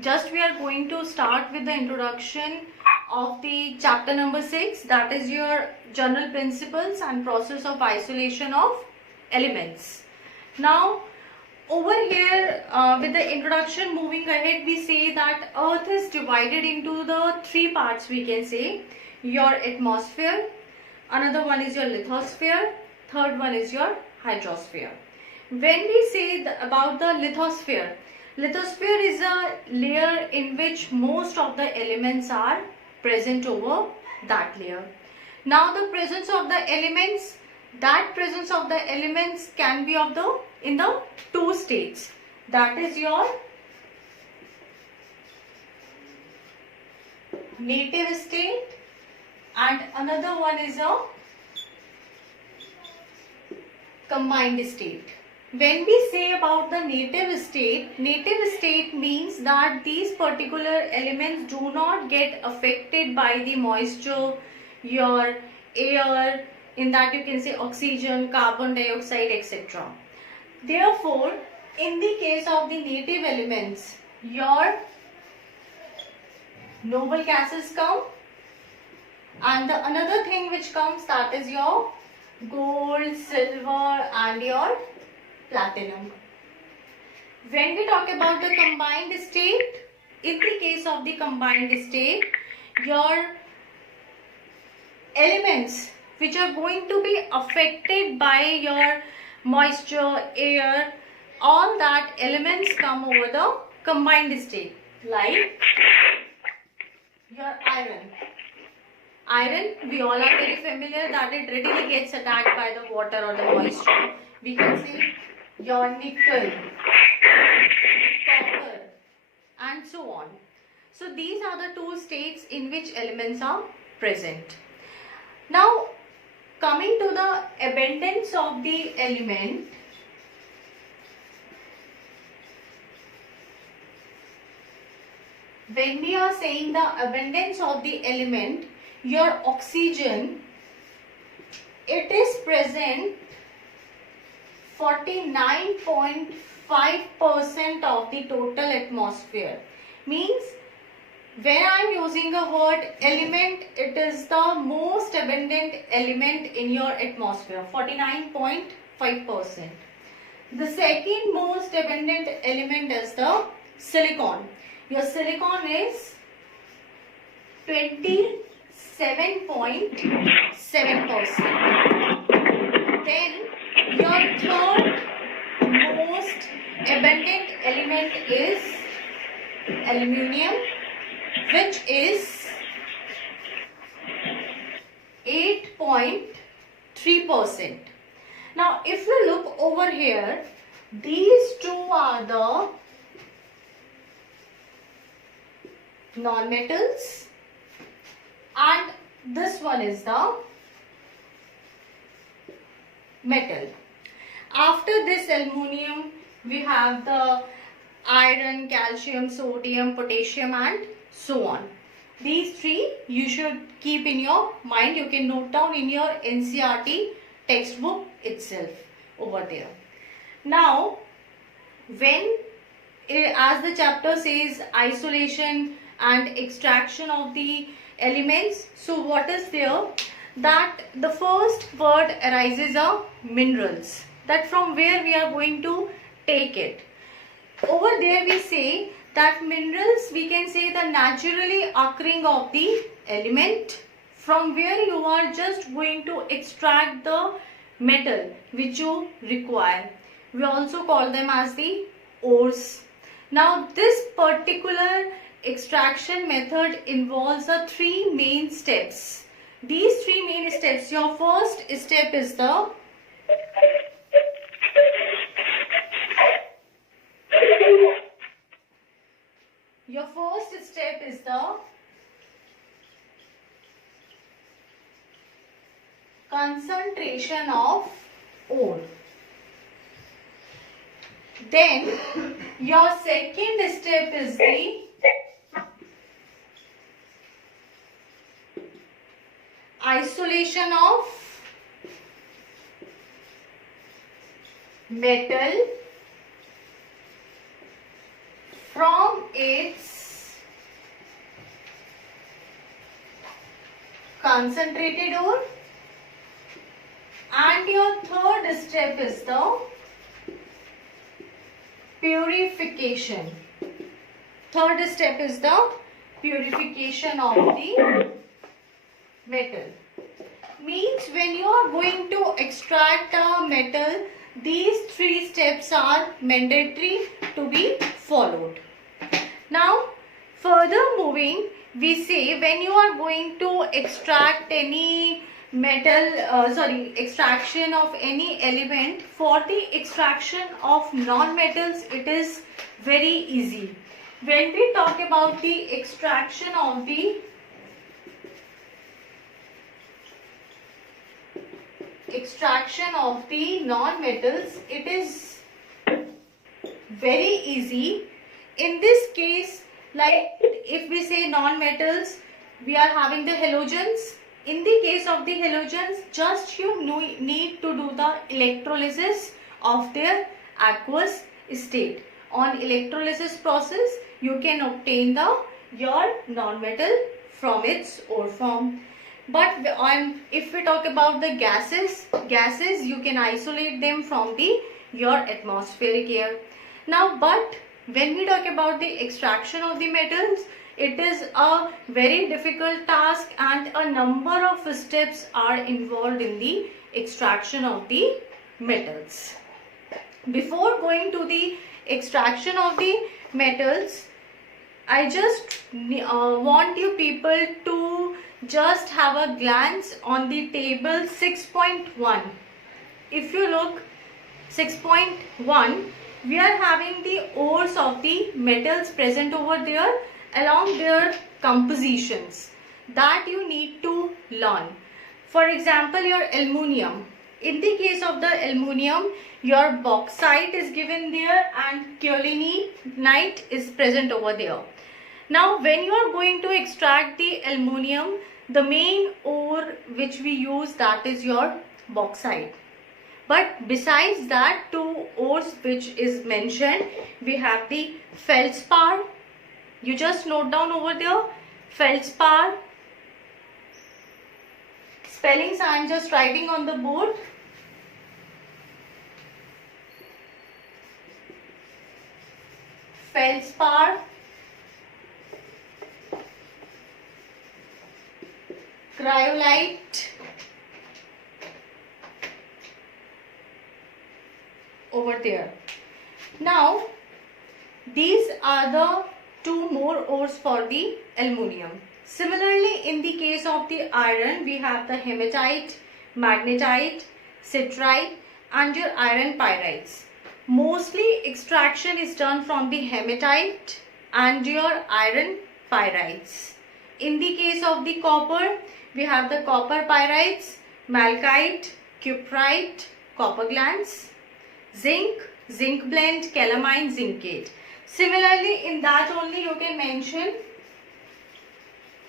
just we are going to start with the introduction of the chapter number 6, that is your general principles and process of isolation of elements. Now over here with the introduction, moving ahead, we say that earth is divided into the three parts, we can say. Your atmosphere, another one is your lithosphere, third one is your hydrosphere. When we say about the lithosphere, lithosphere is a layer in which most of the elements are present over that layer. Now the presence of the elements, can be of the in the two states, that is your native state and another one is a combined state. When we say about the native state means that these particular elements do not get affected by the moisture, your air, in that you can say oxygen, carbon dioxide, etc. Therefore, in the case of the native elements, your noble gases come, and the another thing which comes, that is your gold, silver and your platinum. When we talk about the combined state, in the case of the combined state, your elements which are going to be affected by your moisture, air, all that elements come over the combined state, like your iron. Iron, we all are very familiar that it readily gets attacked by the water or the moisture. We can say your nickel, copper and so on. So these are the two states in which elements are present. Now coming to the abundance of the element, when we are saying the abundance of the element, your oxygen, it is present 49.5% of the total atmosphere. Means when I am using the word element, it is the most abundant element in your atmosphere, 49.5%. The second most abundant element is the silicon. Your silicon is 27.7%. Then your third most abundant element is aluminium, which is 8.3%. Now if you look over here, these two are the non-metals and this one is the metal. After this aluminium, we have the iron, calcium, sodium, potassium and so on. These three you should keep in your mind. You can note down in your NCERT textbook itself over there. Now when, as the chapter says, isolation and extraction of the elements, so what is there? That the first word arises of minerals, that from where we are going to take it. Over there we say that minerals, we can say the naturally occurring of the element from where you are just going to extract the metal which you require. We also call them as the ores. Now this particular extraction method involves the three main steps. These three main steps, your first step is the concentration of ore. Then your second step is the isolation of metal from its concentrated ore. And your third step is the purification. Third step is the purification of the metal. Means when you are going to extract a metal, these three steps are mandatory to be followed. Now further moving, we say when you are going to extract any extraction of any element, for the extraction of non-metals it is very easy. When we talk about the extraction of the non-metals, it is very easy. In this case, like if we say non-metals, we are having the halogens. In the case of the halogens, just you need to do the electrolysis of their aqueous state. On electrolysis process, you can obtain your non-metal from its ore form. But if we talk about the gases you can isolate them from your atmospheric air. Now, but when we talk about the extraction of the metals, it is a very difficult task and a number of steps are involved in the extraction of the metals. Before going to the extraction of the metals, I just want you people to just have a glance on the table 6.1. If you look 6.1, we are having the ores of the metals present over there along their compositions that you need to learn. For example, your aluminium. In the case of the aluminium, your bauxite is given there and kaolinite is present over there. Now, when you are going to extract the aluminium, the main ore which we use, that is your bauxite. But besides that, two ores which is mentioned, we have the feldspar. You just note down over there, feldspar. Spellings I am just writing on the board. Feldspar, cryolite over there. Now, these are the two more ores for the aluminium. Similarly, in the case of the iron, we have the hematite, magnetite, citrite and your iron pyrites. Mostly extraction is done from the hematite and your iron pyrites. In the case of the copper, we have the copper pyrites, malachite, cuprite, copper glans, zinc, zinc blende, calamine, zincate. Similarly, in that only you can mention,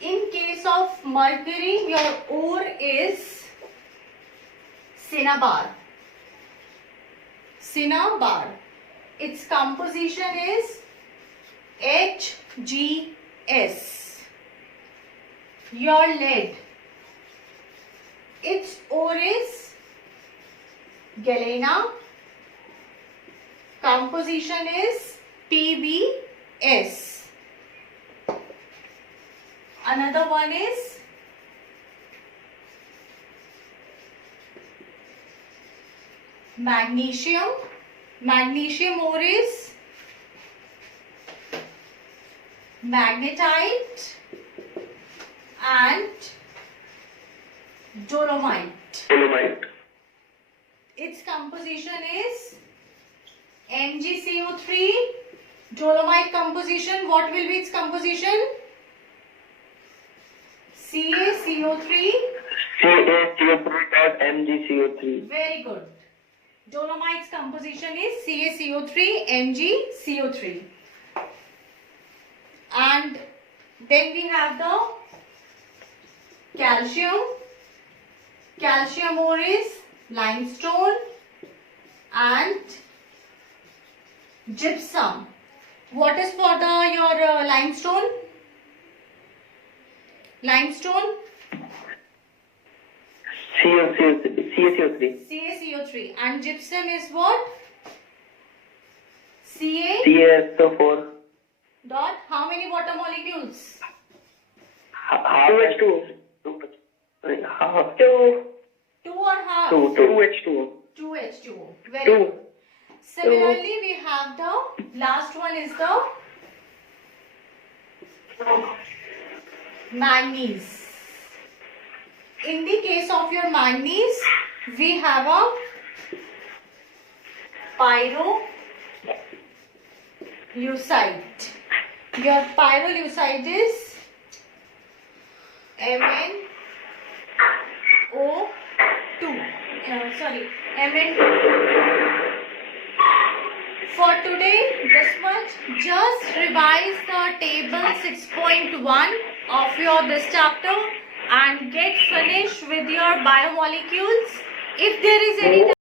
in case of mercury, your ore is cinnabar. Cinnabar. Its composition is HGS. Your lead. Its ore is galena. Composition is PbS. Another one is magnesium. Magnesium ore is magnetite and dolomite. Its composition is MgCO3. Dolomite composition, what will be its composition? CaCO3. CaCO3.MgCO3. Very good. Dolomite's composition is CaCO3, MgCO3. And then we have the calcium. Calcium ore is limestone and gypsum. What is for the your limestone? Limestone? CaCO3. CaCO3. And gypsum is what? Ca CaSO4. dot. How many water molecules? Half H2O. Half. 2 or half? 2H2O. 2H2O. Very Two. good. Similarly, we have the last one is the manganese. In the case of your manganese, we have a pyrolusite. Your pyrolusite is MnO2. Mn2. For today, this much. Just revise the table 6.1 of your this chapter and get finished with your biomolecules. If there is any